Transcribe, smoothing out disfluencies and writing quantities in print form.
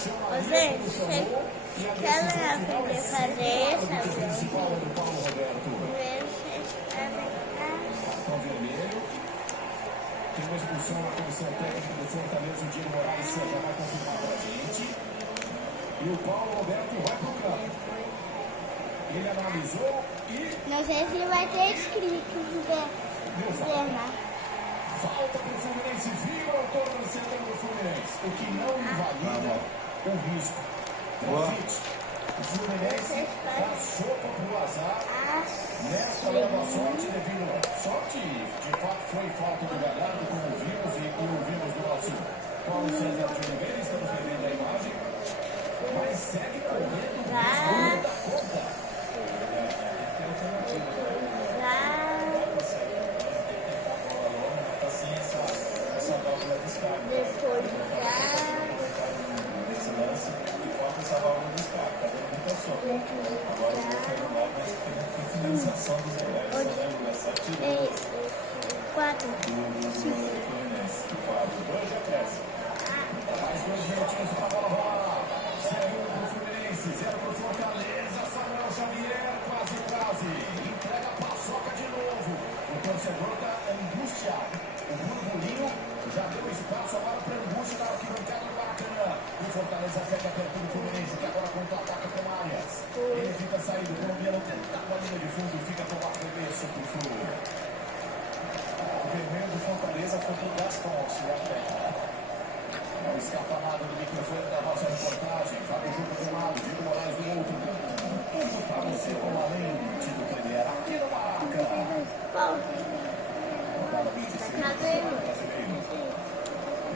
Você quer aprender a fazer essa Tem uma expulsão na comissão técnica do Fortaleza, o Diego Moraes já vai confirmar pra gente. E o Paulo Roberto vai pro campo. Ele analisou e... Não sei se vai ter escrito, né? Falta pro Fluminense, vira o torcedor do Fluminense. O que não invalida o risco. O Fluminense dá sopa pro azar. Nesta leva sorte devido. Sorte, de fato, foi falta do Galhardo, como vimos e ouvimos do nosso Paulo César de Oliveira. Estamos vendo a imagem. Mas segue correndo o risco da conta. Depois nesse lance e falta essa válvula de escape, tá dando muita sombra. Agora o gol foi anulado, mas foi finalização dos heróis, 4. do Fluminense. 2 já cresce. Mais 2 minutinhos para a bola rolar. 0 pro Fluminense, 0 pro Fortaleza. Samuel Xavier, quase. Entrega a paçoca de novo. O torcedor está angustiado. O burburinho já deu espaço agora para a angústia da arquibancada do Maracanã. O Fortaleza segue perto do Fluminense, que agora contra-ataca com Arias. Ele fica saindo, o colombiano tentando a linha de fundo, fica com o arremesso pro Flu. O vermelho do Fortaleza foi do Gaston, auxiliar técnico. Não escapa nada do microfone da nossa reportagem. Fábio Júnior de um lado, Diego Moraes do outro. Tudo para você como além do Premier aqui no Maracanã. Tá vendo?